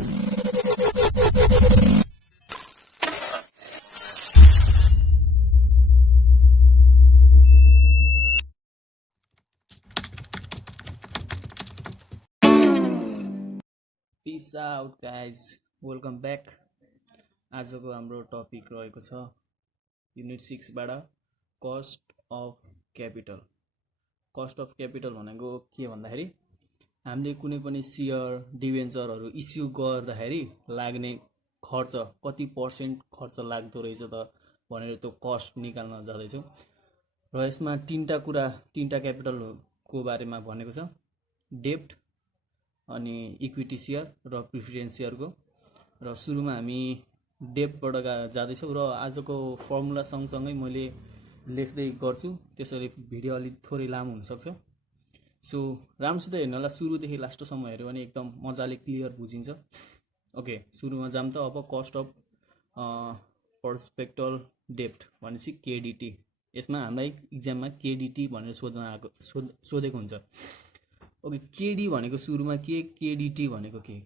Peace out guys, welcome back. आजको हाम्रो topic रहेको छ युनिट 6 बाट cost of capital. Cost of capital भनेको के भन्दाखेरि हामीले कुनै पनि सेयर डिभेन्चरहरू इस्यु गर्दाखेरि लाग्ने खर्च कति पर्सेन्ट खर्च लाग्दो रहेछ त भनेर त्यो कस्ट निकाल्न जाँदैछौँ। र यसमा तीनटा क्यापिटलको बारेमा भनेको छ, डेब्ट अनि इक्विटी सेयर र प्रिफरेन्स सेयरको। र सुरुमा हामी डेब्टबाट जाँदैछौँ र आजको फर्मुला सँगसँगै मैले लेख्दै गर्छु, त्यसरी भिडियो अलिक थोरै लामो हुनसक्छ। सो राम्रोसित हेर्नु होला, सुरुदेखि लास्टसम्म हेऱ्यो भने एकदम मजाले क्लियर बुझिन्छ। ओके, सुरुमा जाम त अब कस्ट अफ पर्सपेक्टल डेब्ट भनेपछि केडिटी। यसमा हामीलाई इक्जाममा केडिटी भनेर सोधेको हुन्छ। ओके, केडी भनेको सुरुमा के, केडिटी भनेको के?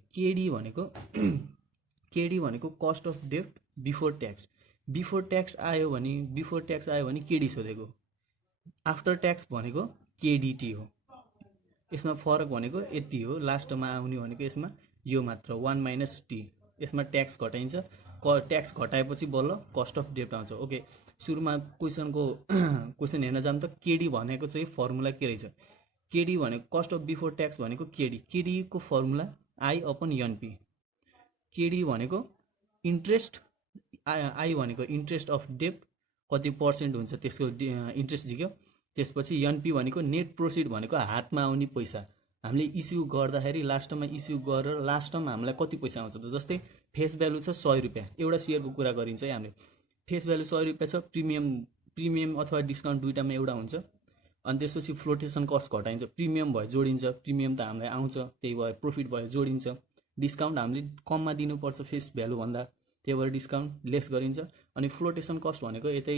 केडी भनेको कस्ट अफ डेब्ट बिफोर ट्याक्स। बिफोर ट्याक्स आयो भने केडी सोधेको, आफ्टर ट्याक्स भनेको केडिटी हो। यसमा फरक भनेको यति हो, लास्टमा आउने भनेको यसमा यो मात्र 1 - टी। यसमा ट्याक्स घटाइन्छ, ट्याक्स घटाएपछि बल्ल कस्ट अफ डेब्ट आउँछ। ओके, सुरुमा क्वेसन हेर्न जाम त केडी भनेको चाहिँ फर्मुला के रहेछ। केडी भनेको कस्ट अफ बिफोर ट्याक्स भनेको केडी को फर्मुला I/NP। केडी भनेको इन्ट्रेस्ट, आई भनेको इन्ट्रेस्ट अफ डेब्ट कति पर्सेन्ट हुन्छ त्यसको इन्ट्रेस्ट झिक्यो। त्यसपछि एनपी भनेको नेट प्रोसिड भनेको हातमा आउने पैसा। हामीले इस्यु गर्दाखेरि लास्टमा इस्यु गरेर लास्टमा हामीलाई कति पैसा आउँछ त, जस्तै फेस भ्यालु छ 100 रुपियाँ, एउटा सेयरको कुरा गरिन्छ है हामीले। फेस भ्यालु 100 रुपियाँ छ, प्रिमियम अथवा डिस्काउन्ट दुइटामा एउटा हुन्छ। अनि त्यसपछि फ्लोटेसन कस्ट घटाइन्छ, प्रिमियम भयो जोडिन्छ, प्रिमियम त हामीलाई आउँछ, त्यही भएर प्रोफिट भयो जोडिन्छ। डिस्काउन्ट हामीले कममा दिनुपर्छ फेस भ्यालु भन्दा, त्यही भएर डिस्काउन्ट लेस गरिन्छ। अनि फ्लोटेसन कस्ट भनेको यतै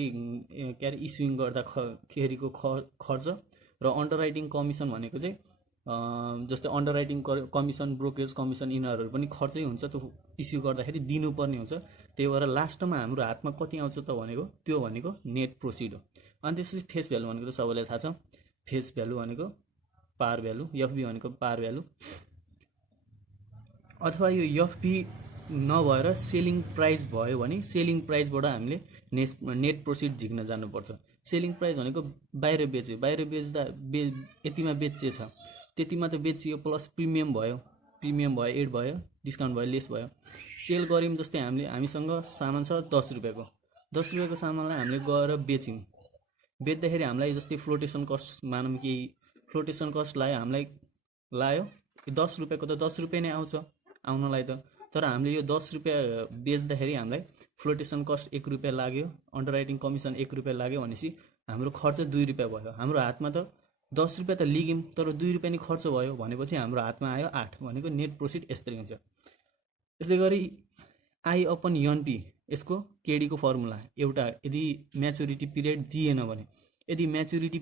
के अरे इस्युइङ गर्दाखेरिको खर्च। र अन्डर राइटिङ कमिसन भनेको चाहिँ जस्तै under writing commission, brokerage commission यिनीहरू पनि खर्चै हुन्छ, त्यो इस्यु गर्दाखेरि दिनुपर्ने हुन्छ। त्यही भएर लास्टमा हाम्रो हातमा कति आउँछ त भनेको त्यो भनेको नेट प्रोसिड हो। अनि त्यसपछि फेस भ्यालु भनेको त सबैलाई थाहा छ, फेस भ्यालु भनेको पार भ्यालु, एफबी भनेको पार भ्यालु, अथवा यो एफबी नभएर सेलिङ प्राइस भयो भने सेलिङ प्राइसबाट हामीले नेट प्रोसिड झिक्न जानुपर्छ। सेलिङ प्राइस भनेको बाहिर बेच्दा यतिमा बेचेछ त्यतिमा त बेचियो, प्लस प्रिमियम भयो 8 भयो, डिस्काउन्ट भयो, लेस भयो। सेल गऱ्यौँ, जस्तै हामीसँग सामान छ 10 रुपियाँको, 10 रुपियाँको सामानलाई हामीले गएर बेच्यौँ। बेच्दाखेरि हामीलाई जस्तै फ्लोटेसन कस्ट मानौँ कि फ्लोटेसन कस्ट लायो 10 रुपियाँको त 10 रुपियाँ नै आउँछ आउनलाई त, तर हामीले यो 10 रुपियाँ बेच्दाखेरि हामीलाई फ्लोटेसन कस्ट 1 रुपियाँ लाग्यो, अन्डर राइटिङ कमिसन 1 रुपियाँ लाग्यो भनेपछि हाम्रो खर्च 2 रुपियाँ भयो। हाम्रो हातमा त 10 रुपियाँ त लिग्यौँ, तर 2 रुपियाँ नै खर्च भयो भनेपछि हाम्रो हातमा आयो 8, भनेको नेट प्रोसिड यस्तै हुन्छ। यसै गरी I/NP यसको केडीको फर्मुला एउटा, यदि म्याच्युरिटी पिरियड दिएन भने, यदि म्याच्युरिटी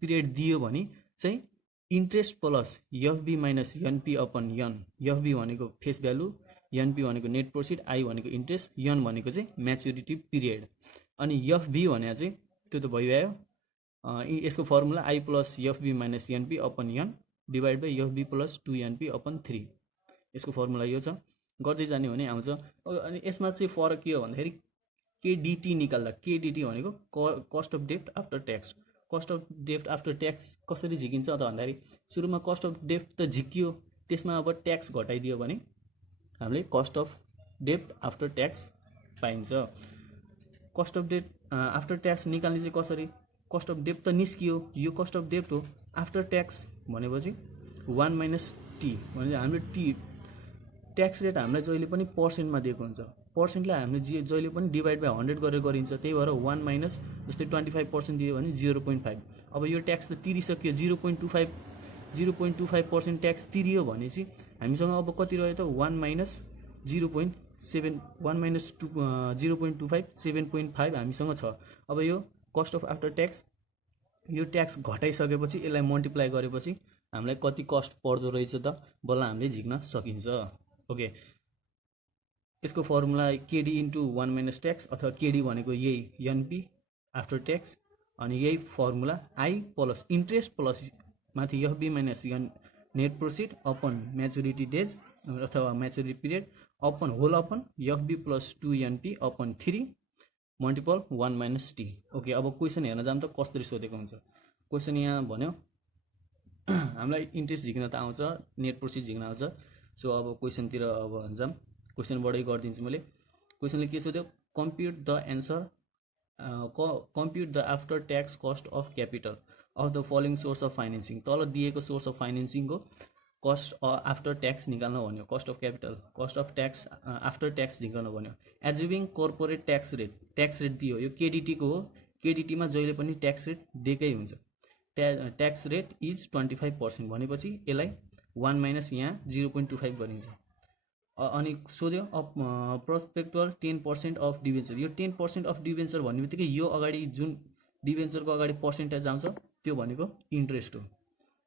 पिरियड दियो भने चाहिँ interest plus FB minus NP/N। FB भनेको फेस भ्यालु, एनपी भनेको नेट प्रोसिड, आई भनेको इन्ट्रेस्ट, एन भनेको चाहिँ म्याच्युरिटी पिरियड। अनि एफबी भने चाहिँ त्यो त भइहाल्यो, यसको formula I + FB - NP/N divide by FB + 2NP/3। यसको फर्मुला यो छ, गर्दै जाने भने आउँछ। अनि यसमा चाहिँ फरक के हो भन्दाखेरि केडिटी निकाल्दा, केडिटी भनेको कस्ट अफ डेब्ट आफ्टर ट्याक्स। कस्ट अफ डेब्ट आफ्टर ट्याक्स कसरी झिकिन्छ त भन्दाखेरि सुरुमा कस्ट अफ डेब्ट त झिकियो, त्यसमा अब ट्याक्स घटाइदियो भने हामीले कस्ट अफ डेब्ट आफ्टर ट्याक्स पाइन्छ। कस्ट अफ डेब्ट आफ्टर ट्याक्स निकाल्ने चाहिँ कसरी, कस्ट अफ डेब्ट त निस्कियो, यो कस्ट अफ डेब्ट हो, आफ्टर ट्याक्स भनेपछि 1 - टी भने हामीले ट्याक्स रेट हामीलाई जहिले पनि पर्सेन्टमा दिएको हुन्छ, पर्सेन्टलाई हामीले जहिले पनि डिभाइड बाई 100 गरेर गरिन्छ। त्यही भएर 1 - जस्तै 25% दियो भने 0.5। अब यो ट्याक्स त तिरिसक्यो, 0.25% ट्याक्स तिरियो भनेपछि हामीसँग अब कति रह्यो त 1 - 0.7, 1 - 0.25 7.5 हामीसँग छ। अब यो कस्ट अफ आफ्टर ट्याक्स, यो ट्याक्स घटाइसकेपछि यसलाई मल्टिप्लाई गरेपछि हामीलाई कति कस्ट पर्दो रहेछ त बल्ल हामीले झिक्न सकिन्छ। ओके, यसको formula KD into 1 minus tax अथवा केडी भनेको यही एनपी आफ्टर ट्याक्स अनि यही formula I plus interest plus माथि FB minus N net proceed upon maturity days अथवा maturity period upon whole upon FB plus 2 upon 3 multiple 1 minus T. Okay, अब question हेर्न जाम त कसरी सोधेको हुन्छ। क्वेसन यहाँ भन्यो हामीलाई इन्ट्रेस्ट झिक्न त आउँछ, नेट प्रोसिड झिक्न आउँछ। सो अब क्वेसनतिर अब जाम, क्वेसनबाटै गरिदिन्छु मैले। क्वेसनले के सोध्यो, compute the answer compute the after tax cost of capital of the following source of financing. तल दिएको सोर्स अफ फाइनेन्सिङको कस्ट आफ्टर ट्याक्स निकाल्न भन्यो, cost of capital cost of tax after tax निकाल्न भन्यो। एजुमिङ कर्पोरेट ट्याक्स रेट दियो, यो केडिटीको हो। केडिटीमा जहिले पनि ट्याक्स रेट दिएकै हुन्छ। ट्याक्स रेट इज 25% भनेपछि यसलाई 1 माइनस यहाँ 0.25 गरिन्छ। अनि सोध्यो प्रोस्पेक्टुअल 10% अफ डिभेन्चर। यो 10% अफ डिभेन्चर भन्ने बित्तिकै यो अगाडि जुन डिभेन्चरको अगाडि पर्सेन्टेज आउँछ त्यो भनेको इन्ट्रेस्ट हो।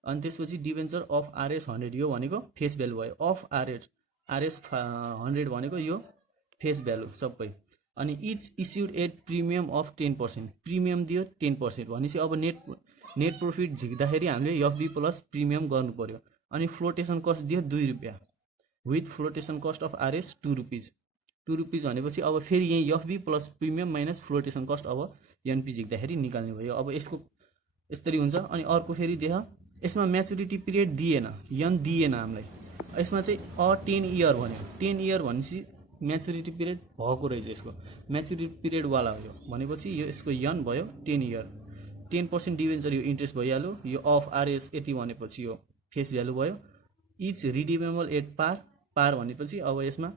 अनि त्यसपछि डिभेन्चर अफ आरएस 100, यो भनेको फेस भ्यालु भयो। अफ आरएस 100 भनेको यो फेस भ्यालु सबै। अनि each issued at premium of 10%, premium दियो 10%। भनेपछि अब नेट प्रॉफिट झिक्दाखेरि हामीले एफबी प्लस प्रिमियम गर्नु पर्यो। अनि फ्लोटेसन कस्ट दियो 2 रुपियाँ with flotation cost of RS 2 rupees. 2 rupees भनेपछि अब फेरि यही FB plus premium minus flotation cost अब एनपी झिक्दाखेरि निकाल्ने भयो। अब यसको यसरी हुन्छ। अनि अर्को फेरि देख, यसमा म्याचुरिटी पिरियड दिएन, यन दिएन हामीलाई। यसमा चाहिँ 10 इयर भन्यो। 10 इयर भनेपछि म्याचुरिटी पिरियड भएको रहेछ, यसको म्याचुरिटी पिरियडवाला हो भनेपछि यो यसको यन भयो 10 इयर। 10% डिभेन्चर यो इन्ट्रेस्ट भइहाल्यो। यो अफ आरएस यति भनेपछि यो फेस भ्यालु भयो। इच रिडिमेबल एट पार भनेपछि अब यसमा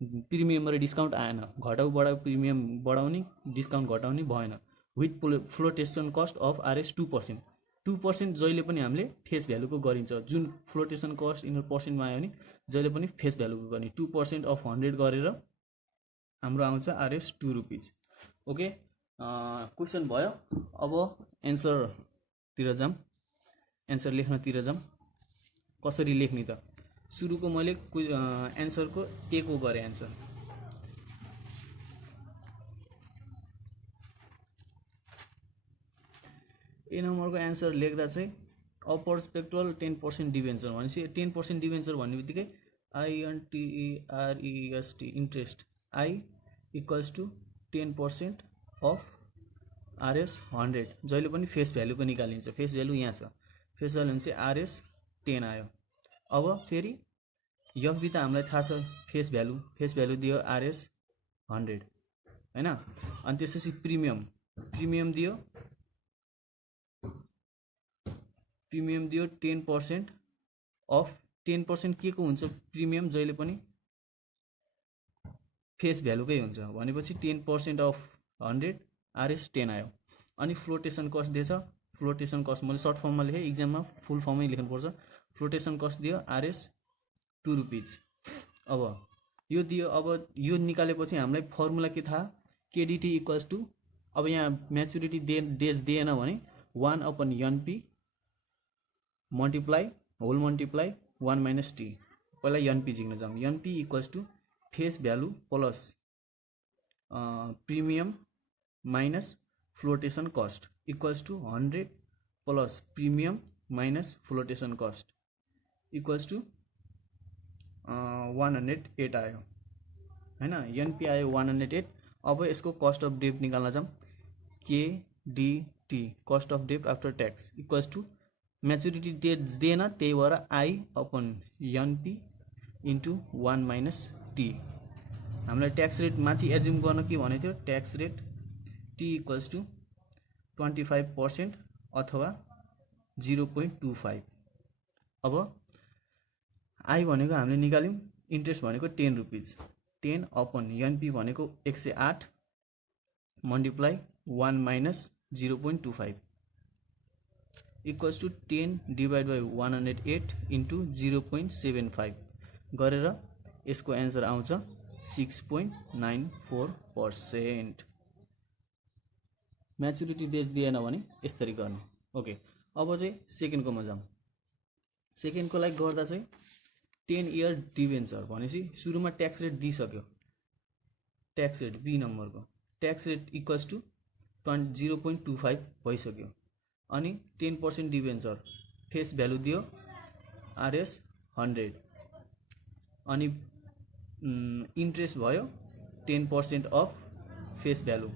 प्रिमियम र डिस्काउन्ट आएन, घटाउ बढाउ प्रिमियम बढाउने डिस्काउन्ट घटाउने भएन। With flotation cost of RS 2%। 2% जहिले पनि हामीले फेस भ्यालुको गरिन्छ। जुन फ्लोटेसन कस्ट इनर पर्सेन्टमा आयो भने जहिले पनि फेस भ्यालुको गर्ने। 2% अफ 100 गरेर हाम्रो आउँछ आरएस 2 रुपिज। ओके, क्वेसन भयो। अब एन्सरतिर जाम, एन्सर लेख्नतिर जाम। कसरी लेख्ने त, सुरुको मैले एन्सरको ए को गरेँ एन्सर। ए नम्बरको एन्सर लेख्दा चाहिँ पर्सपेक्टुअल 10% डिभेन्चर भनेपछि 10% डिभेन्चर भन्ने बित्तिकै INTEREST interest I equals to 10% of RS 100। जहिले पनि फेस भ्यालुको निकालिन्छ। फेस भ्यालु यहाँ छ, फेस भ्यालु चाहिँ आरएस 10 आयो। अब फेरि एफबी त हामीलाई थाहा छ, फेस भ्यालु दियो आरएस 100 हैन। अनि त्यसपछि प्रिमियम दियो 10% अफ 10% के को हुन्छ, प्रिमियम जहिले पनि फेस भ्यालुकै हुन्छ भनेपछि 10% अफ 100 आरएस 10 आयो। अनि फ्लोटेसन कस्ट दिएछ, फ्लोटेसन कस्ट मैले सर्ट फर्ममा लेखेँ, इक्जाममा फुल फर्ममै लेख्नुपर्छ। फ्लोटेसन कस्ट दियो आरएस 2 रुपिज। अब यो दियो, अब यो निकालेपछि हामीलाई फर्मुला के थाहा, केडिटी इक्वल्स टु, अब यहाँ म्याचुरिटी डेज दिएन भने 1 upon NP multiply whole multiply 1 minus T. पहिला एनपी झिक्न जाऊँ। NP equals to face value plus premium minus flotation cost equals to 100 plus premium minus flotation cost equals to 108 आयो हैन। NP आयो 108। अब यसको कस्ट अफ डेट निकाल्न जाऊँ। KDT cost of debt after tax equals to maturity debt दिएन, त्यही भएर I upon NP into 1 minus T. हामीलाई ट्याक्स रेट माथि एज्युम गर्न के भनेको थियो, tax rate T equals to 25% अथवा 0.25। अब आई भनेको हामीले निकाल्यौँ, इन्ट्रेस्ट भनेको 10 रुपिज, 10 अपन एनपी भनेको 108 multiply 1 minus 0.25 equals to 10 divide by 108 into 0.75 गरेर यसको एन्सर आउँछ 6.94%। म्याचुरिटी डेज दिएन भने यसरी गर्ने। ओके, अब चाहिँ सेकेन्डकोमा जाऊँ। सेकेन्डको लागि गर्दा चाहिँ 10 इयर डिभेन्चर भनेपछि सुरुमा ट्याक्स रेट दिइसक्यो, ट्याक्स रेट बी नम्बरको ट्याक्स रेट इक्वल्स टु 0.25 भइसक्यो। अनि 10% डिभेन्चर फेस भ्यालु दियो आरएस 100 अनि इन्ट्रेस्ट भयो 10% अफ फेस भ्यालु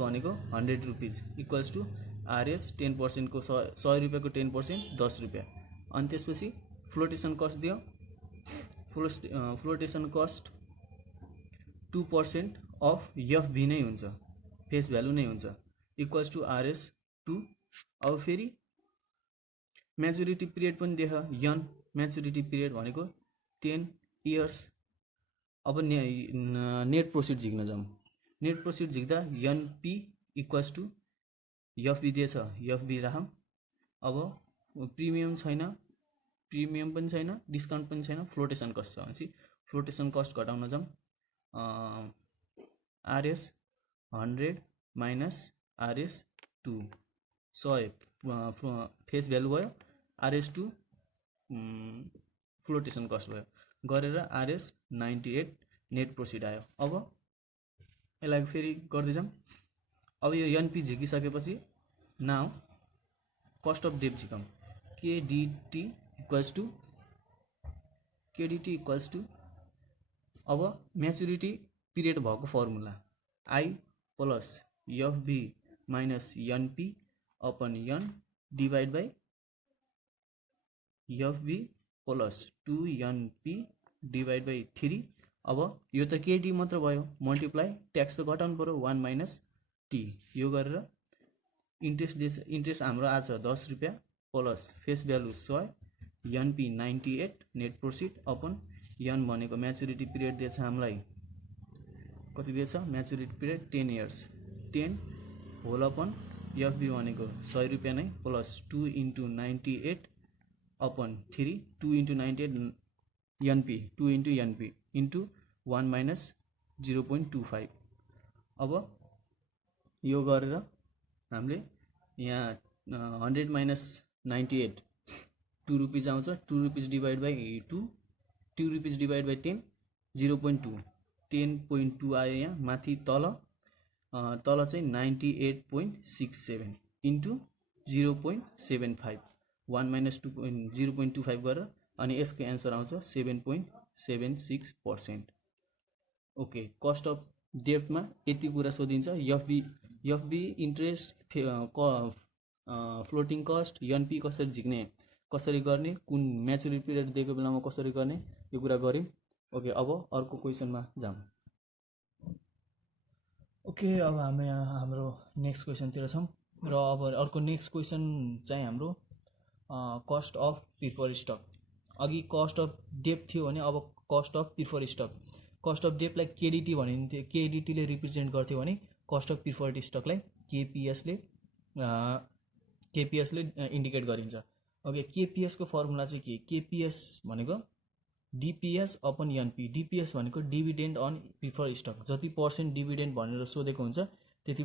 भनेको 100 रुपिज इक्वल्स टु आरएस 10% को 100 रुपियाँको 10% 10 रुपियाँ। अनि त्यसपछि फ्लोटेसन कस्ट दियो फ्लोटेसन कस्ट 2% अफ एफबी नै हुन्छ फेस भ्यालु नै हुन्छ इक्वल्स टु आरएस 2। अब फेरि म्याचुरिटी पिरियड पनि देख यन म्याचुरिटी पिरियड भनेको 10 इयर्स। अब नेट प्रोसिड झिक्न जाउँ। नेट प्रोसिड झिक्दा एनपी इक्वल्स टु एफबी दिएछ एफबी राखौँ। अब प्रिमियम छैन प्रिमियम पनि छैन डिस्काउन्ट पनि छैन फ्लोटेसन कस्ट छ भनेपछि फ्लोटेसन कस्ट घटाउन जाउँ। RS 100 minus RS 2 100 face value भयो आरएस 2 फ्लोटेसन कस्ट भयो गरेर आरएस 98 नेट प्रोसिड आयो। अब यसलाई फेरि गर्दै जाउँ। अब यो एनपी झिकिसकेपछि नाउ कस्ट अफ डेट झिकौँ। केडिटी इक्वल्स टु अब म्याचुरिटी पिरियड भएको formula I plus FB minus NP upon N divide by FB plus 2NP divide by 3। अब यो त केडी मात्र भयो मल्टिप्लाई ट्याक्स त घटाउनु पर्यो 1 माइनस टी। यो गरेर इन्ट्रेस्ट हाम्रो आज 10 रुपियाँ plus face value 100 NP 98 net proceed upon N भनेको म्याचुरिटी पिरियड दिएछ हामीलाई कति दिएछ maturity period 10 years 10 whole upon FB भनेको 100 रुपियाँ नै plus 2 into 98 upon 3 2 into 98 NP 2 into NP into 1 minus 0.25। अब यो गरेर हामीले यहाँ 100 माइनस 98 2 रुपिज आउँछ 2 rupees divide by 2 rupees divide by 10 0.2 10.2 आयो यहाँ माथि तल चाहिँ 98.67 इन्टु 0.75 1 माइनस 0.25 गरेर अनि यसको एन्सर आउँछ 7.76%। ओके कस्ट अफ डेब्टमा यति कुरा सोधिन्छ। FB interest floating cost NP कसरी झिक्ने कसरी गर्ने कुन म्याचुरिटी पिरियड दिएको बेलामा कसरी गर्ने यो कुरा गऱ्यौँ। ओके अब अर्को क्वेसनमा जाउँ। ओके अब हामी हाम्रो नेक्स्ट क्वेसनतिर छौँ र अब अर्को नेक्स्ट क्वेसन चाहिँ हाम्रो कस्ट अफ प्रिफर्ड स्टक। अघि कस्ट अफ डेब्ट थियो भने अब cost of preferred stock. Cost of डेब्टलाई केडिटी भनिन्थ्यो केडिटीले रिप्रेजेन्ट गर्थ्यो भने कस्ट अफ प्रिफर्ड स्टकलाई केपिएसले इन्डिकेट गरिन्छ। ओके केपिएसको फर्मुला चाहिँ के केपिएस भनेको डिपिएस अपन एनपी। डिपिएस भनेको डिभिडेन्ड अन प्रिफर्ड स्टक जति पर्सेन्ट डिभिडेन्ड भनेर सोधेको हुन्छ त्यति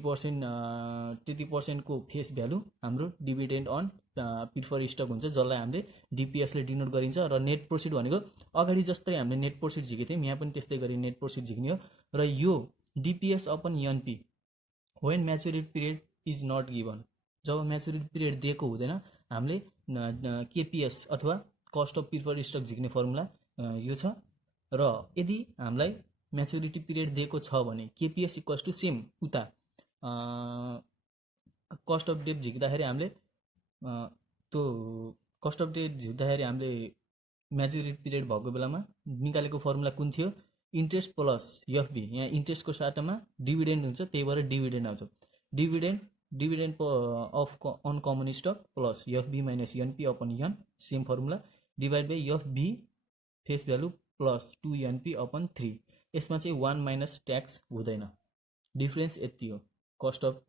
पर्सेन्टको फेस भ्यालु हाम्रो डिभिडेन्ड अन प्रिफर्ड स्टक हुन्छ जसलाई हामीले डिपिएसले डिनोट गरिन्छ। र नेट प्रोसिड भनेको अगाडि जस्तै हामीले नेट प्रोसिड झिकेको थियौँ यहाँ पनि त्यस्तै गरी नेट प्रोसिड झिक्ने हो। र यो DPS upon NP when maturity period is not given जब म्याचुरिटी पिरियड दिएको हुँदैन हामीले केपिएस अथवा कस्ट अफ प्रिफर्ड स्टक झिक्ने फर्मुला यो छ। र यदि हामीलाई म्याचुरिटी पिरियड दिएको छ भने केपिएस इक्वल्स टु सेम उता कस्ट अफ डेट झिक्दाखेरि हामीले त्यो कस्ट अफ डेट झिक्दाखेरि हामीले म्याचुरिटी पिरियड भएको बेलामा निकालेको फर्मुला कुन थियो इन्ट्रेस्ट प्लस एफबी। यहाँ इन्ट्रेस्टको साटोमा डिभिडेन्ड हुन्छ त्यही भएर डिभिडेन्ड आउँछ। Dividend of on common stock plus FB minus NP upon N same formula divide by FB face value plus 2NP upon 3। यसमा चाहिँ 1 माइनस ट्याक्स हुँदैन डिफ्रेन्स यति हो कस्ट अफ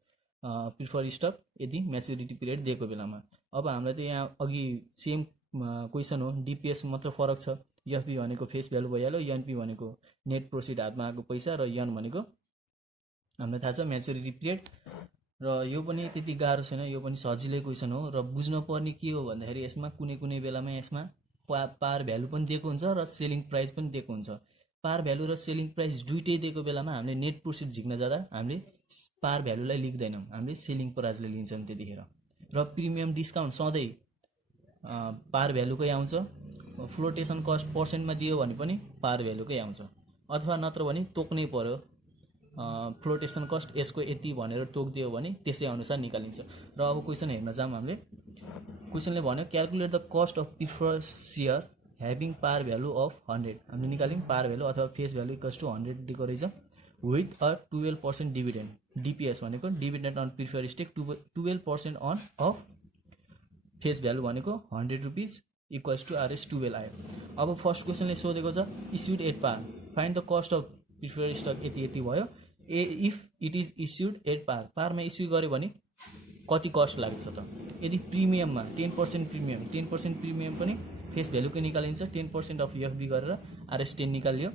प्रिफर्ड स्टक यदि म्याचुरिटी पिरियड दिएको बेलामा। अब हामीलाई त यहाँ अघि सेम क्वेसन हो डिपिएस मात्र फरक छ। एफबी भनेको फेस भ्यालु भइहाल्यो एनपी भनेको नेट प्रोसिड हातमा आएको पैसा र एन भनेको हामीलाई थाहा छ म्याचुरिटी पिरियड। र यो पनि त्यति गाह्रो छैन यो पनि सजिलै क्वेसन हो। र बुझ्न पर्ने के हो भन्दाखेरि यसमा कुनै बेलामा यसमा पार भ्यालु पनि दिएको हुन्छ र सेलिङ प्राइस पनि दिएको हुन्छ। पार भ्यालु र सेलिङ प्राइस दुइटै दिएको बेलामा हामीले नेट प्रोफिट झिक्न जाँदा हामीले पार भ्यालुलाई लेख्दैनौँ, हामीले सेलिङ प्राइसले लिन्छौँ त्यतिखेर। र प्रिमियम डिस्काउन्ट सधैँ पार भ्यालुकै आउँछ। फ्लोटेसन कस्ट पर्सेन्टमा दियो भने पनि पार भ्यालुकै आउँछ, अथवा नत्र भने तोक्नै पर्यो। फ्लोटेसन कस्ट यसको यति भनेर तोकिदियो भने त्यसै अनुसार निकालिन्छ। र अब क्वेसन हेर्न जाऊँ हामीले। क्वेसनले भन्यो calculate the cost of preferred share having पार भ्यालु अफ 100। हामीले निकाल्यौँ पार भ्यालु अथवा फेस भ्यालु इक्वल्स टु 100 दिएको रहेछ विथ अ 12% डिभिडेन्ड। डिपिएस भनेको dividend on preferred stock 12% on of face value भनेको 100 रुपिज इक्वल्स टु आरएस 12 आयो। अब फर्स्ट क्वेसनले सोधेको छ issued at par, find the cost of preferred stock यति यति भयो। If it is issued at par, पारमा इस्यु गर्यो भने कति कस्ट लाग्छ त? यदि प्रिमियममा 10% प्रिमियम, 10% प्रिमियम पनि फेस भ्यालुकै निकालिन्छ। 10% अफ एफबी गरेर आरएस 10 निकालियो।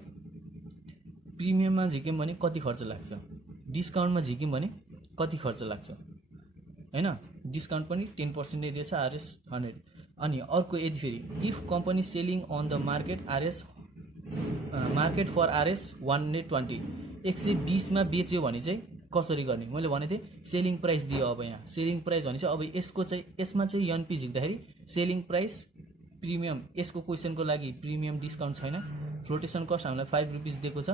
प्रिमियममा झिक्यौँ भने कति खर्च लाग्छ, डिस्काउन्टमा झिक्यौँ भने कति खर्च लाग्छ हैन? डिस्काउन्ट पनि 10% नै दिएछ आरएस 100। अनि अर्को यदि फेरि if company selling on the market for RS 120, 120 मा बेच्यो भने चाहिँ कसरी गर्ने? मैले भनेको थिएँ सेलिङ प्राइस दियो। अब यहाँ सेलिङ प्राइस भनेपछि अब यसको चाहिँ यसमा चाहिँ एनपी झिक्दाखेरि सेलिङ प्राइस प्रिमियम, यसको क्वेसनको लागि प्रिमियम डिस्काउन्ट छैन। फ्लोटेसन कस्ट हामीलाई 5 रुपिस दिएको छ,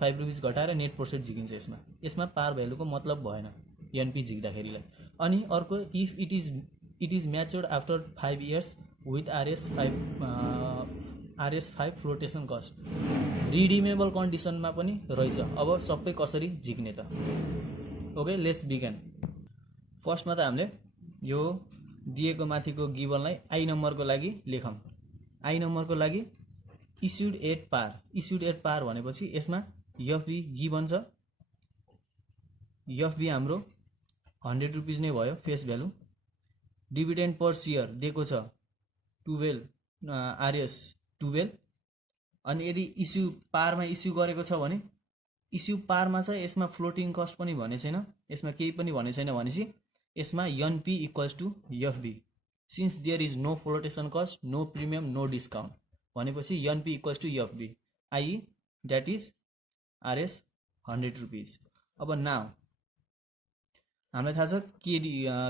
5 रुपिस घटाएर नेट प्रॉफिट झिकिन्छ। यसमा पार भ्यालुको मतलब भएन एनपी झिक्दाखेरिलाई। अनि अर्को if it is matured after 5 years with RS 5 flotation cost, redeemable कन्डिसनमा पनि रहेछ। अब सबै कसरी झिक्ने त? Okay, let's begin. फर्स्टमा त हामीले यो दिएको माथिको गिभनलाई आई नम्बरको लागि लेखौँ। आई नम्बरको लागि issued at par, issued at par भनेपछि यसमा एफबी गिभन छ। एफबी हाम्रो 100 रुपिस नै भयो face value. Dividend per share दिएको छ 12 आरएस 12। अनि यदि इस्यु पारमा इस्यु गरेको छ भने इस्यु पारमा छ, यसमा फ्लोटिङ कस्ट पनि भने छैन, यसमा केही पनि भने छैन भनेपछि यसमा NP equals to FB. Since there is no flotation cost, no premium, no discount भनेपछि NP equals to FB, I that is RS 100 rupees. अब नाउ हामीलाई थाहा छ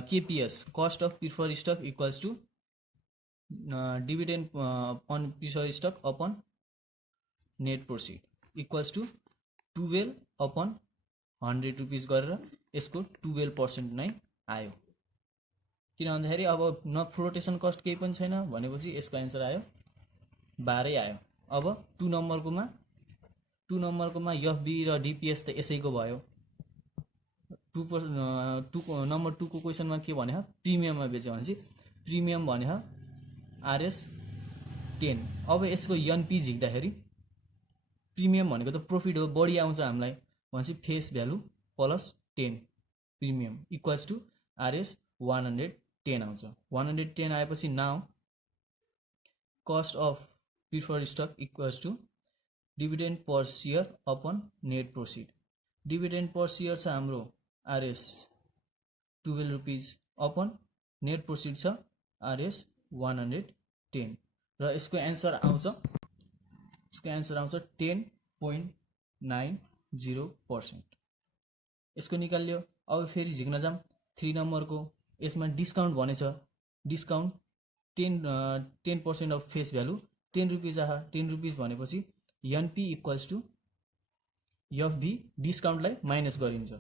KPS cost of preferred stock equals to dividend on preferred stock upon net proceed equals to 12 upon 100 rupees गरेर यसको 12% नै आयो। किन भन्दाखेरि अब न फ्लोटेसन कस्ट केही पनि छैन भनेपछि यसको एन्सर आयो 12 आयो। अब 2 नम्बरकोमा एफबी र डिपिएस त यसैको भयो। नम्बर 2 को क्वेसनमा के भने प्रिमियममा बेच्यो भनेपछि प्रिमियम भने आरएस 10। अब यसको एनपी झिक्दाखेरि प्रिमियम भनेको त प्रॉफिट हो, बढी आउँछ हामीलाई भनेपछि face value plus 10 premium equals to RS 110 आउँछ। 110 आएपछि now cost of preferred stock equals to dividend per share upon net proceed. Dividend per share छ हाम्रो RS 12 rupees upon net proceed छ आरएस 110 र यसको एन्सर आउँछ 10.90%। यसको निकाल्यो। अब फेरि झिक्न जाम 3 नम्बरको। यसमा डिस्काउन्ट भनेछ, discount 10% off face value 10 rupees आहा। 10 रुपिज भनेपछि एनपी इक्वल्स टु एफबी, डिस्काउन्टलाई माइनस गरिन्छ।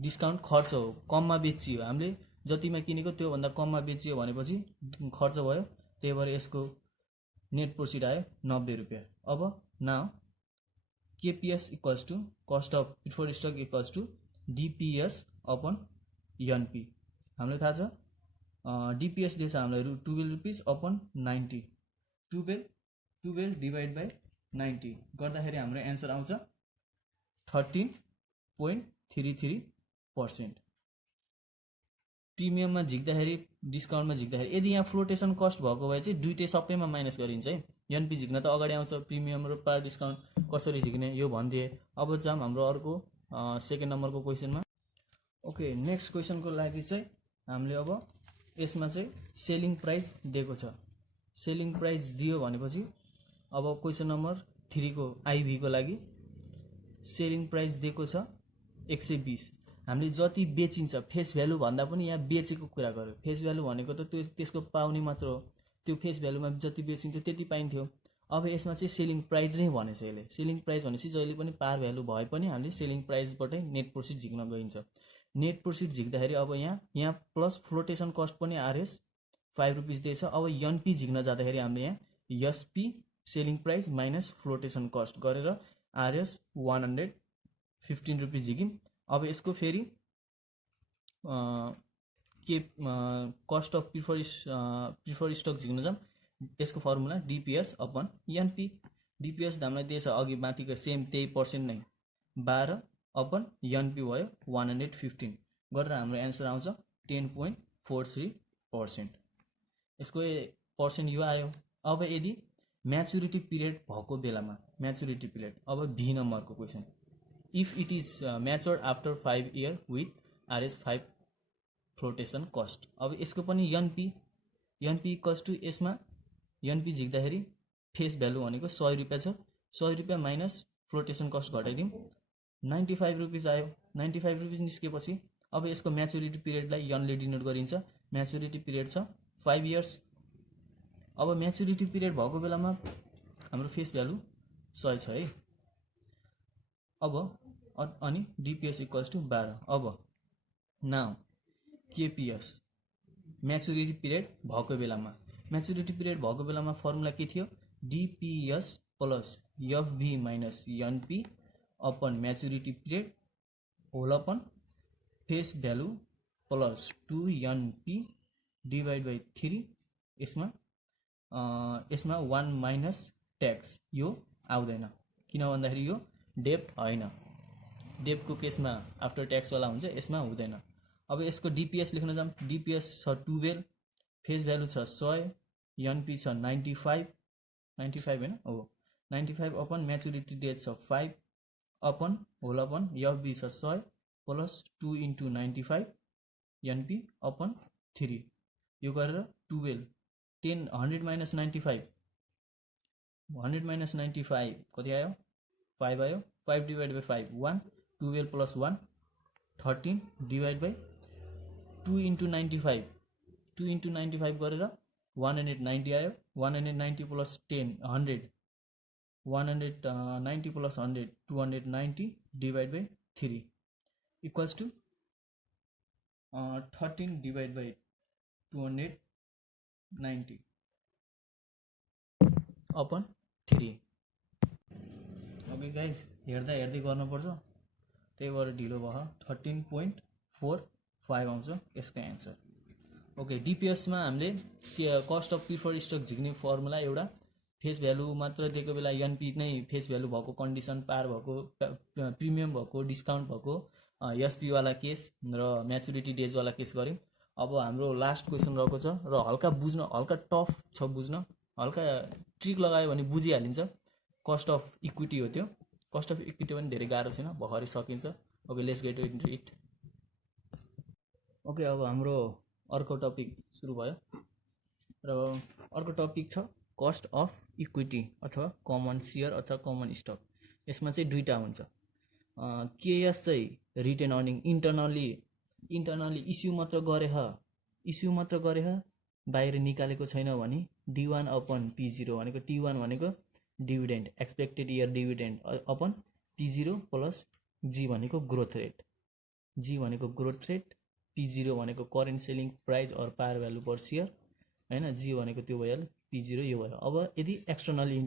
डिस्काउन्ट खर्च हो, कममा बेचियो, हामीले जतिमा किनेको त्योभन्दा कममा बेचियो भनेपछि खर्च भयो, त्यही भएर यसको नेट प्रोसिड आयो 90 रुपियाँ। अब now KPS equals to cost of preferred stock equals to DPS upon NP. हामीलाई थाहा छ डिपिएस दिएछ हामीलाई 12 रुपिस अपन 90, 12 डिभाइड बाई 90 गर्दाखेरि हाम्रो एन्सर आउँछ 13.33%। प्रिमियममा झिक्दाखेरि डिस्काउन्टमा झिक्दाखेरि यदि यहाँ फ्लोटेसन कस्ट भएको भए चाहिँ दुइटै सबैमा माइनस गरिन्छ है। एनपी झिक्न त अगाडि आउँछ, प्रिमियम र पार डिस्काउन्ट कसरी झिक्ने यो भनिदिए। अब जाम हाम्रो अर्को 2nd नम्बरको क्वेसनमा। ओके, नेक्स्ट क्वेसनको लागि चाहिँ हामीले अब यसमा चाहिँ सेलिङ प्राइस दिएको छ। सेलिङ प्राइस दियो भनेपछि अब क्वेसन नम्बर 3 को IV को लागि सेलिङ प्राइस दिएको छ 120। हामीले जति बेचिन्छ फेस भ्यालु भन्दा पनि यहाँ बेचेको कुरा गर्यो। फेस भ्यालु भनेको त त्यो त्यसको पाउने मात्र हो। त्यो फेस भ्यालुमा जति बेचिन्थ्यो त्यति पाइन्थ्यो। अब यसमा चाहिँ सेलिङ प्राइस नै भनेछ यसले। सेलिङ प्राइस भनेपछि जहिले पनि पार भ्यालु भए पनि हामीले सेलिङ प्राइसबाटै नेट प्रोफिट झिक्न गइन्छ। नेट प्रोफिट झिक्दाखेरि अब यहाँ प्लस फ्लोटेसन कस्ट पनि आरएस 5 रुपैयाँ दिएछ। अब एनपी झिक्न जाँदाखेरि हामीले यहाँ SP selling price minus flotation cost गरेर आरएस 115 रुपैयाँ झिक्यौँ। अब यसको फेरि के कस्ट अफ प्रिफर स्टक झिक्न जाऊँ। यसको formula DPS upon NP. DPS हामीलाई दिएछ अघि माथिको सेम त्यही पर्सेन्ट नै 12 अपन एनपी भयो 115 गरेर हाम्रो एन्सर आउँछ 10.43%। यसको पर्सेन्ट यो आयो। अब यदि म्याचुरिटी पिरियड भएको बेलामा म्याचुरिटी पिरियड अब बी नम्बरको question if it is matured after 5 year with RS 5 flotation cost. अब यसको पनि एनपी इक्वल्स टु यसमा एनपी झिक्दाखेरि फेस भ्यालु भनेको 100 रुपैयाँ छ। 100 रुपैयाँ माइनस फ्लोटेसन कस्ट घटाइदिउँ 95 रुपैयाँ आयो। 95 रुपैयाँ निस्केपछि अब यसको म्याचुरिटी पिरियडलाई एनले डिनोट गरिन्छ। म्याचुरिटी पिरियड छ 5 इयर्स। अब म्याचुरिटी पिरियड भएको बेलामा हाम्रो फेस भ्यालु 100 छ है। अब अनि डिपिएस इक्वल्स टु 12। अब नाउ केपिएस म्याचुरिटी पिरियड भएको बेलामा फर्मुला के थियो DPS plus FB minus NP upon maturity period whole upon face value plus 2 NP divide by 3। यसमा 1 माइनस ट्याक्स यो आउँदैन किन भन्दाखेरि यो डेप्ट होइन। डेप्टको केसमा आफ्टर ट्याक्स वाला हुन्छ, यसमा हुँदैन। अब यसको डिपिएस लेख्न जाऊँ। डिपिएस छ 12 फेस भ्यालु छ 100 एनपी छ 95 हैन हो 95 अपन म्याचुरिटी डेट छ 5 अपन होल अपन एफबी छ 100 प्लस 2 इन्टु 95 एनपी अपन 3 यो गरेर 12 10 100 माइनस 95 कति आयो 5 आयो। 5 divide by 5 1 12 plus 1 13 divide by 2 into 95 गरेर 190 आयो। 190 plus 10 100 190 plus 100 290 divide by 3 equals to 13 divide by 290 upon 3। Okay guys हेर्दै गर्नुपर्छ, त्यही भएर ढिलो भयो। 13.45 आउँछ यसको एन्सर। ओके डिपिएसमा हामीले कस्ट अफ प्रिफर स्टक झिक्ने फर्मुला एउटा फेस भ्यालु मात्र दिएको बेला एनपी नै फेस भ्यालु भएको कन्डिसन पार भएको प्रिमियम भएको डिस्काउन्ट भएको एसपी वाला केस र म्याचुरिटी डेज वाला केस गऱ्यौँ। अब हाम्रो लास्ट क्वेसन रहेको छ र हल्का बुझ्न हल्का टफ छ बुझ्न, हल्का ट्रिक लगायो भने बुझिहालिन्छ। कस्ट अफ इक्विटी हो त्यो। कस्ट अफ इक्विटी पनि धेरै गाह्रो छैन, भर्खरै सकिन्छ। Okay let's get into it. Okay अब हाम्रो अर्को टपिक सुरु भयो र अर्को टपिक छ कस्ट अफ इक्विटी अथवा कमन सेयर अथवा कमन स्टक। यसमा चाहिँ दुईटा हुन्छ। केएस चाहिँ रिटेन अर्निङ इन्टरनली इस्यु मात्र गरे बाहिर निकालेको छैन भने D1 अपन P0 भनेको T1 भनेको dividend expected year dividend upon P0 plus G भनेको ग्रोथ रेट P0 भनेको current selling price or par value per share हैन, G भनेको त्यो भइहाल्यो, P0 यो भयो। अब यदि externally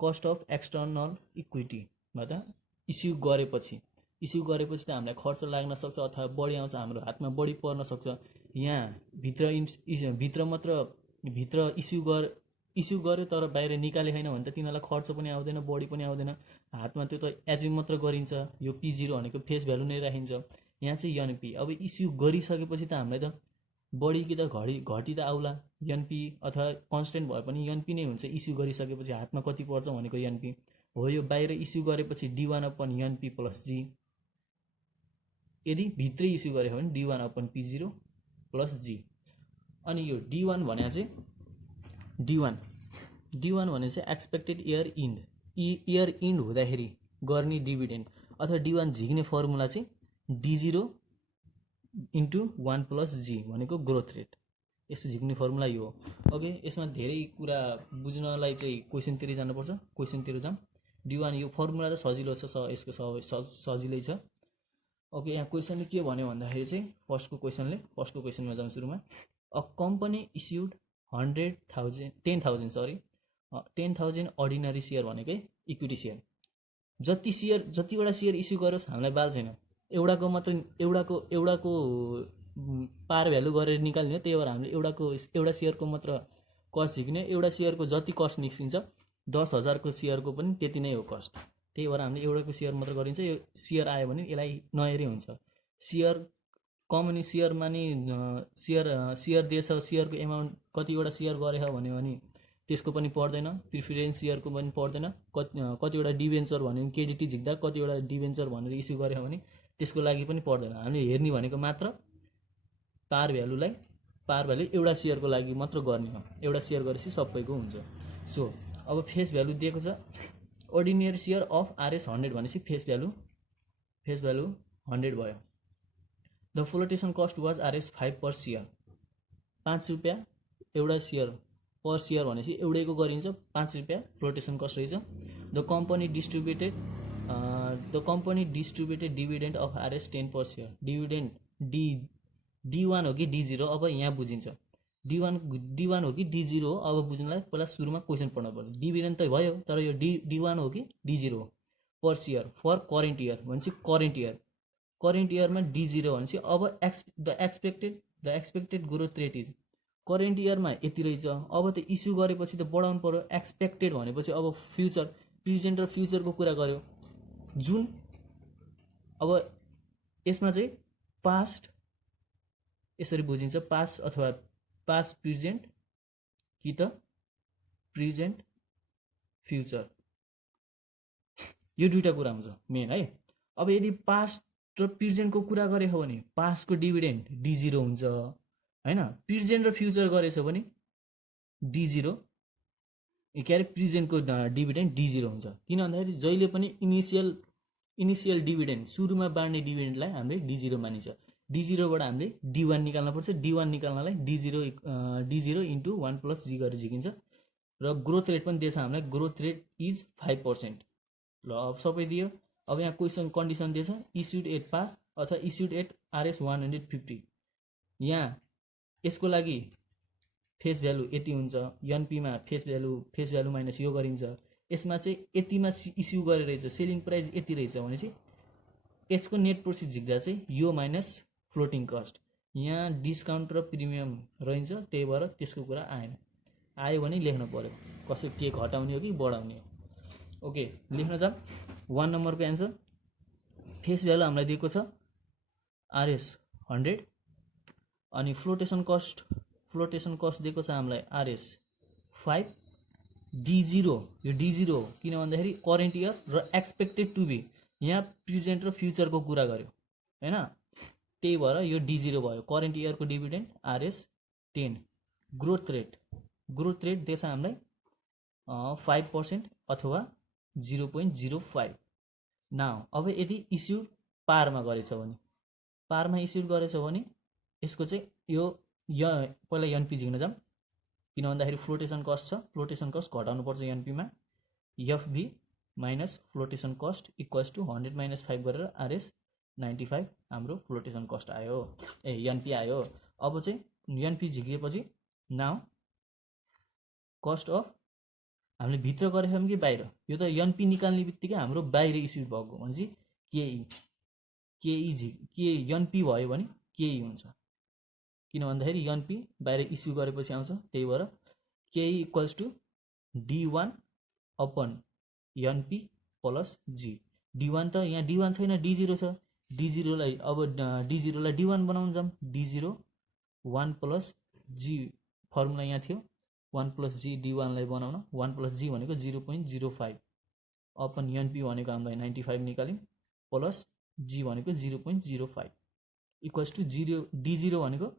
cost of external equity त इस्यु गरेपछि त हामीलाई खर्च लाग्न सक्छ अथवा बढी आउँछ, हाम्रो हातमा बढी पर्न सक्छ। यहाँ भित्र इस्यु गर्यो तर बाहिर निकाले छैन भने त तिनीहरूलाई खर्च पनि आउँदैन बढी पनि आउँदैन, हातमा त्यो त एज्युम मात्र गरिन्छ। यो P0 भनेको फेस भ्यालु नै राखिन्छ। यहाँ चाहिँ एनपी अब इस्यु गरिसकेपछि त हामीलाई त बढी कि त घटी त आउला, एनपी अथवा कन्स्टेन्ट भए पनि एनपी नै हुन्छ। इस्यु गरिसकेपछि हातमा कति पर्छ भनेको एनपी हो। यो बाहिर इस्यु गरेपछि D1 अपन एनपी प्लस जी, यदि भित्रै इस्यु गरे हो भने D1 अपन P0 प्लस जी। अनि यो D1 भने चाहिँ expected year end year end हुँदाखेरि गर्ने डिभिडेन्ड अथवा D1 झिक्ने फर्मुला चाहिँ D0 इन्टु 1 प्लस जी भनेको ग्रोथ रेट। यसो झिक्ने फर्मुला यो हो। ओके, यसमा धेरै कुरा बुझ्नलाई चाहिँ क्वेसनतिर जानुपर्छ। क्वेसनतिर जाऊँ। D1 यो फर्मुला त सजिलो छ, यसको सजिलै छ। ओके, यहाँ क्वेसनले के भन्यो भन्दाखेरि चाहिँ फर्स्टको क्वेसनमा जाउँ सुरुमा। A company issued 10,000 ordinary share भनेकै इक्विटी सेयर। जतिवटा सेयर इस्यु गरोस् हामीलाई बाल छैन, एउटाको पार भ्यालु गरेर निकाल्ने हो। त्यही भएर हामीले एउटा सेयरको मात्र कस्ट झिक्ने। एउटा सेयरको जति कस्ट निस्किन्छ 10,000 को सेयरको पनि त्यति नै हो कस्ट। त्यही भएर हामीले एउटाको सेयर मात्र गरिन्छ। यो सेयर आयो भने यसलाई नहेरी हुन्छ। सेयर कम्पनी सेयरमा नि सेयर दिएछ, सेयरको एमाउन्ट कतिवटा सेयर गरेछ भन्यो भने त्यसको पनि पर्दैन। प्रिफरेन्स सेयरको पनि पर्दैन। कतिवटा डिभेन्चर भन्यो भने केडिटी झिक्दा कतिवटा डिभेन्चर भनेर इस्यु गरेछ भने त्यसको लागि पनि पर्दैन। हामीले हेर्ने भनेको मात्र पार भ्यालु एउटा सेयरको लागि मात्र गर्ने हो। एउटा सेयर गरेपछि सबैको हुन्छ। सो अब फेस भ्यालु दिएको छ अर्डिनरी सेयर अफ RS 100 भनेपछि फेस भ्यालु 100 भयो। The flotation cost was RS 5 per share. 5 रुपियाँ एउटा सेयर पर सेयर भनेपछि एउटैको गरिन्छ। 5 रुपियाँ फ्लोटेसन कस्ट रहेछ। The company distributed dividend of RS 10 per share. Dividend D1 हो कि D0 अब यहाँ बुझिन्छ। D1 हो कि D0 हो अब बुझ्नलाई पहिला सुरुमा क्वेसन पढ्नु पर्यो। डिभिडेन्ड त भयो तर यो D1 हो कि D0 हो। पर सेयर फर करेन्ट इयर भनेपछि करेन्ट इयरमा D0 भनेपछि अब the expected growth rate is current इयरमा यति रहेछ। अब त इस्यु गरेपछि त बढाउनु पर्यो। एक्सपेक्टेड भनेपछि अब फ्युचर, प्रेजेन्ट र फ्युचरको कुरा गर्यो जुन। अब यसमा चाहिँ पास्ट यसरी बुझिन्छ, पास्ट अथवा पास्ट प्रेजेन्ट कि त प्रेजेन्ट फ्युचर, यो दुईटा कुरा हुन्छ मेन है। अब यदि पास्ट र प्रेजेन्टको कुरा गरेको भने पास्टको डिभिडेन्ड D0 हुन्छ हैन। प्रेजेन्ट र फ्युचर गरेछ भने D0 के अरे प्रेजेन्टको डिभिडेन्ड D0 हुन्छ। किन भन्दाखेरि जहिले पनि इनिसियल डिभिडेन्ड सुरुमा बाँड्ने डिभिडेन्डलाई हामीले D0 मानिन्छ। D0 बाट हामीले D1 निकाल्न पर्छ। D1 निकाल्नलाई D0 इन्टु 1 प्लस जी गरेर झिकिन्छ। र ग्रोथ रेट पनि दिएछ हामीलाई। Growth rate is 5%। ल अब सबै दियो। अब यहाँ क्वेसन कन्डिसन दिएछ इस्युड एट पार अथवा इस्युड एट RS 150। यहाँ यसको लागि फेस भ्यालु यति हुन्छ। एनपीमा फेस भ्यालु माइनस यो गरिन्छ। यसमा चाहिँ यतिमा इस्यु गरेर रहेछ, सेलिङ प्राइस यति रहेछ भनेपछि यसको नेट प्रोसिड झिक्दा चाहिँ यो माइनस फ्लोटिङ कस्ट, यहाँ डिस्काउन्ट र प्रिमियम रहन्छ। त्यही भएर त्यसको कुरा आयो भने लेख्न पर्यो कसो के घटाउने हो कि बढाउने हो। ओके, लेख्न जाऊँ। 1 नम्बरको एन्सर फेस भ्यालु हामीलाई दिएको छ RS 100 अनि फ्लोटेसन कस्ट दिएको छ हामीलाई RS 5। D0 यो D0 हो किन भन्दाखेरि करेन्ट इयर र एक्सपेक्टेड टु बी, यहाँ प्रेजेन्ट र फ्युचरको कुरा गर्यो हैन। त्यही भएर यो D0 भयो। करेन्ट इयरको डिभिडेन्ड RS 10। ग्रोथ रेट दिएछ हामीलाई 5% अथवा 0.05। नाउ अब यदि इस्यु पारमा गरेछ भने यसको चाहिँ यो पहिला एनपी झिक्न जाऊँ। किन भन्दाखेरि फ्लोटेसन कस्ट छ, फ्लोटेसन कस्ट घटाउनु पर्छ एनपीमा। FB minus flotation cost equals to 100 minus 5 गरेर RS 95 हाम्रो फ्लोटेसन कस्ट आयो, एनपी आयो। अब चाहिँ एनपी झिकिएपछि नाउ कस्ट अफ हामीले भित्र गरेछौँ कि बाहिर, यो त एनपी निकाल्ने बित्तिकै हाम्रो बाहिर इस्यु भएको भनेपछि के एनपी भयो भने केई हुन्छ। किन भन्दाखेरि एनपी बाहिर इस्यु गरेपछि आउँछ। त्यही भएर KE equals to D1 upon NP plus G. D1 त यहाँ D1 छैन, D0 छ। D0 लाई D1 बनाउन जाऊँ। D0 1 प्लस जी फर्मुला यहाँ थियो। 1 प्लस जी D1 लाई बनाउन 1 प्लस जी भनेको 0.05 अपन एनपी भनेको हामीलाई 95 निकाल्यौँ प्लस जी भनेको 0.05 इक्वल्स टु D0 भनेको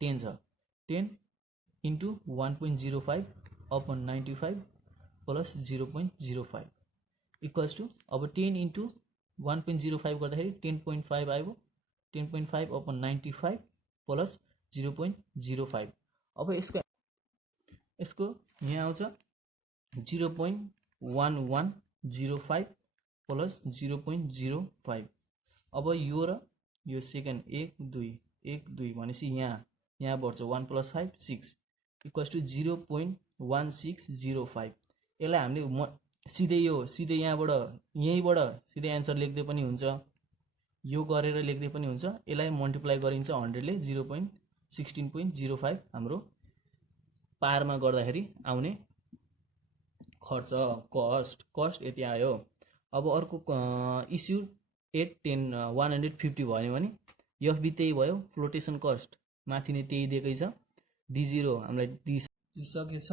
10 छ। 10 into 1.05 upon 95 plus 0.05 equals to अब 10 इन्टु 1.05 गर्दाखेरि 10.5 आयो 10.5 अपन 95 प्लस 0.05 अब यसको यहाँ आउँछ 0.1105 प्लस 0.05 अब यो र यो सेकेन्ड 1 2 भनेपछि यहाँ बढ्छ 1 प्लस 5 6 इक्वल्स टू 0.1605 यसलाई हामीले सिधै यहीँबाट सिधै एन्सर लेख्दै पनि हुन्छ यो गरेर लेख्दै पनि हुन्छ यसलाई मल्टिप्लाई गरिन्छ 100 ले 0.16.05 हाम्रो पारमा गर्दाखेरि आउने खर्च कस्ट यति आयो अब अर्को इस्यु 150 भयो भने एफबी त्यही भयो फ्लोटेसन कस्ट माथि नै त्यही दिएकै छ D0 हामीलाई दिइसकेछ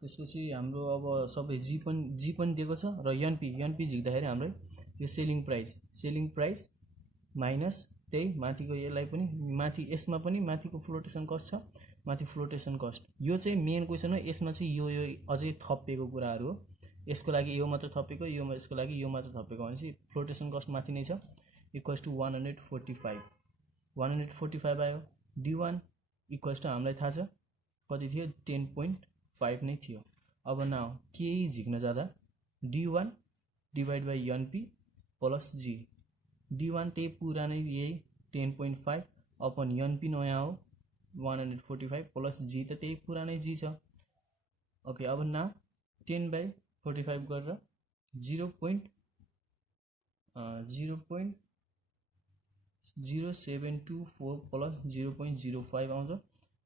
त्यसपछि हाम्रो अब सबै जी पनि दिएको छ र एनपी झिक्दाखेरि हाम्रो यो सेलिङ प्राइस माइनस त्यही माथिको यसलाई पनि माथि यसमा पनि माथिको फ्लोटेसन कस्ट छ माथि फ्लोटेसन कस्ट यो चाहिँ मेन क्वेसन हो यसमा चाहिँ यो अझै थपिएको कुराहरू हो यसको लागि यो मात्र थपेको यसको लागि यो मात्र थपेको भनेपछि फ्लोटेसन कस्ट माथि नै छ इक्वल्स टू 145 आयो D1 इक्वल्स टू हामीलाई थाहा छ कति थियो 10.5 नै थियो अब नाउ केही झिक्न जाँदा D1 divide by NP plus G D1 त्यही पुरा नै यही 10.5 अपन एनपी नयाँ हो 145 प्लस जी त त्यही पुरा नै जी छ ओके अब ना 10/45 गरेर 0.0724 प्लस 0.05 आउँछ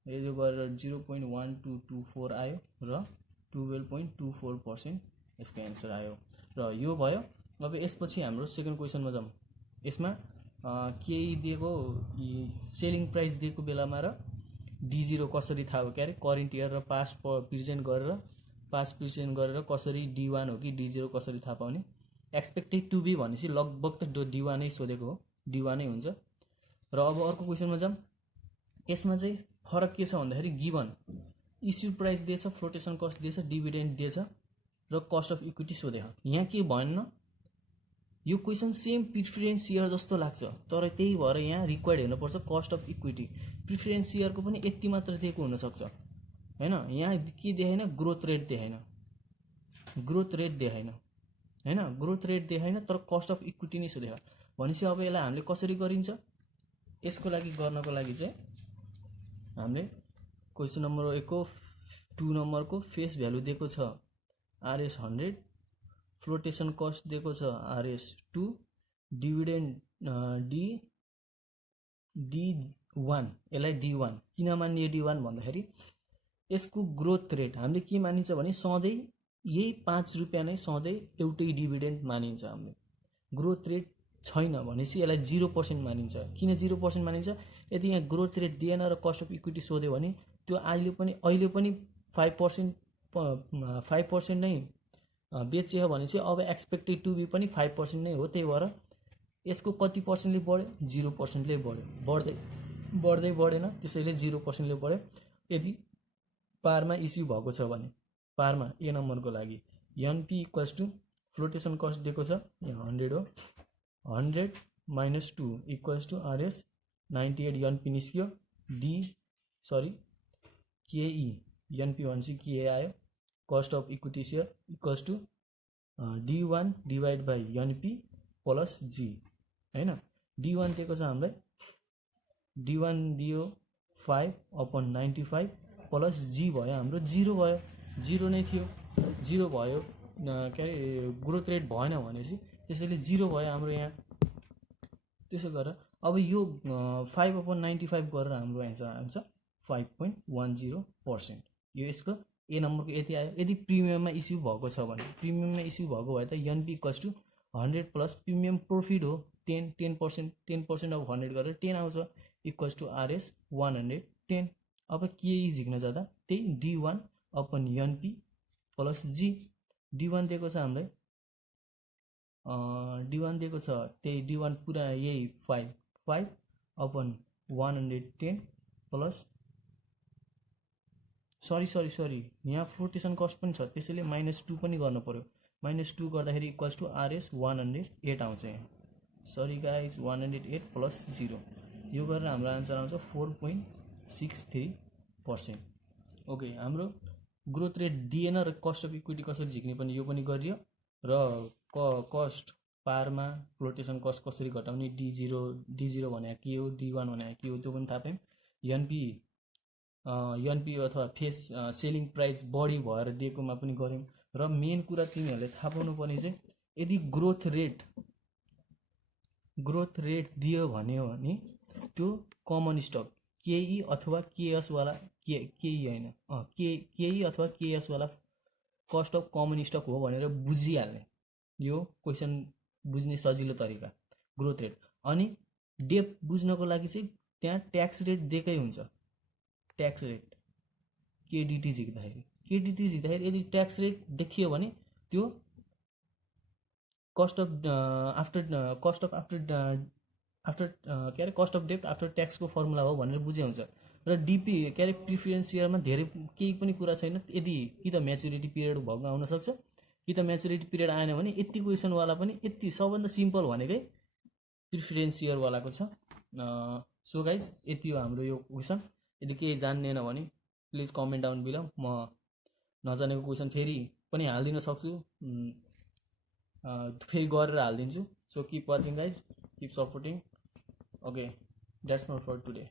यो गरेर 0.1224 आयो र 12.24% यसको एन्सर आयो र यो भयो अब यसपछि हाम्रो सेकेन्ड क्वेसनमा जाउँ यसमा केही दिएको सेलिङ प्राइस दिएको बेलामा र D0 कसरी थाहा हो क्यारे करेन्ट इयर र पास्ट प्रेजेन्ट गरेर कसरी D1 हो कि D0 कसरी थाहा पाउने एक्सपेक्टेड टु बी भनेपछि लगभग त D1 नै सोधेको हो D1 नै हुन्छ र अब अर्को क्वेसनमा जाउँ यसमा चाहिँ फरक के छ भन्दाखेरि गिभन इस्यु प्राइस दिएछ फ्लोटेसन कस्ट दिएछ डिभिडेन्ड दिएछ र कस्ट अफ इक्विटी सोधेको यहाँ के भएन यो क्वेसन सेम प्रिफरेन्स इयर जस्तो लाग्छ तर त्यही भएर यहाँ रिक्वायर्ड हेर्नुपर्छ कस्ट अफ इक्विटी प्रिफरेन्स इयरको पनि यति मात्र दिएको हुनसक्छ हैन यहाँ के देखाइन ग्रोथ रेट देखाइन तर कस्ट अफ इक्विटी नै सोधेको भनेपछि अब यसलाई हामीले कसरी गरिन्छ यसको लागि गर्नको लागि चाहिँ हामीले क्वेसन नम्बर 1 को 2 नम्बरको फेस भ्यालु दिएको छ RS 100 फ्लोटेसन कस्ट दिएको छ RS 2 डिभिडेन्ड D1 यसलाई D1 किन मानियो D1 भन्दाखेरि यसको ग्रोथ रेट हामीले के मानिन्छ भने सधैँ यही 5 रुपैयाँ नै सधैँ एउटै डिभिडेन्ड मानिन्छ हामीले ग्रोथ रेट छैन भनेपछि यसलाई 0% मानिन्छ किन 0% मानिन्छ यदि यहाँ ग्रोथ रेट दिएन र कस्ट अफ इक्विटी सोध्यो भने त्यो अहिले पनि 5% नै बेच्यो भने चाहिँ अब एक्सपेक्टेड टु बी पनि 5% नै हो त्यही भएर यसको कति पर्सेन्टले बढ्यो 0% ले बढ्दै बढेन त्यसैले 0% ले बढ्यो यदि पारमा इस्यु भएको छ भने पारमा ए नम्बरको लागि NP equals to flotation cost दिएको छ यहाँ 100 हो 100 minus 2 equals to RS 98 NP निस्क्यो KE NP भनेपछि KE आयो cost of equity share equals to D1 divide by NP plus G हैन D1 दिएको छ हामीलाई D1 दियो 5/95 प्लस G भयो हाम्रो 0 भयो 0 नै थियो 0 भयो के अरे ग्रोथ रेट भएन भनेपछि त्यसैले 0 भयो हाम्रो यहाँ त्यसो गरेर अब यो 5/95 गरेर हाम्रो एन्सर आउँछ 5.10% यो यसको ए नम्बरको यति आयो यदि प्रिमियममा इस्यु भएको छ भने प्रिमियममा इस्यु भएको भए त NP equals to 100 plus premium profit हो 10% अफ 100 गरेर 10 आउँछ इक्वल्स टु RS 110 अब के झिक्न जाँदा त्यही D1 upon NP plus G D1 दिएको छ हामीलाई D1 दिएको छ त्यही D1 पुरा यही 5/110 प्लस सरी यहाँ फ्लोटेसन कस्ट पनि छ, त्यसैले -2 पनि गर्नु पर्यो। -2 गर्दाखेरि इक्वल्स टु RS 108 आउँछ यहाँ। सरी गाइज 108 प्लस 0, यो गरेर हाम्रो आन्सर आउँछ 4.63%। ओके, हाम्रो ग्रोथ रेट दिएन र कस्ट अफ इक्विटी कसरी झिक्ने पनि यो पनि गरियो र कस्ट पारमा फ्लोटेसन कस्ट कसरी घटाउने, D0 भने के हो, D1 भने के हो त्यो पनि थाहा पायौँ। एनपी अथवा फेस सेलिङ प्राइस बढी भएर दिएकोमा पनि गऱ्यौँ। र मेन कुरा तिमीहरूले थाहा पाउनुपर्ने चाहिँ यदि ग्रोथ रेट दियो भन्यो भने त्यो कमन स्टक केई अथवा केएस वाला केई हैन केई अथवा केएस वाला कस्ट अफ कमन स्टक हो भनेर बुझिहाल्ने। यो क्वेसन बुझ्ने सजिलो तरिका ग्रोथ रेट। अनि डेप्थ बुझ्नको लागि चाहिँ त्यहाँ ट्याक्स रेट दिएकै हुन्छ। ट्याक्स रेट केडिटी झिक्दाखेरि यदि ट्याक्स रेट देखियो भने त्यो कस्ट अफ डेप्थ आफ्टर ट्याक्सको फर्मुला हो भनेर बुझे हुन्छ। र डिपी प्रिफरेन्स सेयरमा धेरै केही पनि कुरा छैन। यदि कि त म्याचुरिटी पिरियड भएको आउन सक्छ, कि त म्याचुरिटी पिरियड आएन भने यति क्वेसनवाला पनि यति सबभन्दा सिम्पल भनेकै प्रिफरेन्स सेयरवालाको छ। सो गाइज यति हो हाम्रो यो क्वेसन। यदि केही जान्नेन भने प्लिज कमेन्ट डाउन बिलो, म नजानेको क्वेसन फेरि पनि हालिदिन सक्छु, फेरि गरेर हालिदिन्छु। So keep watching guys, keep supporting. Okay, that's not for today.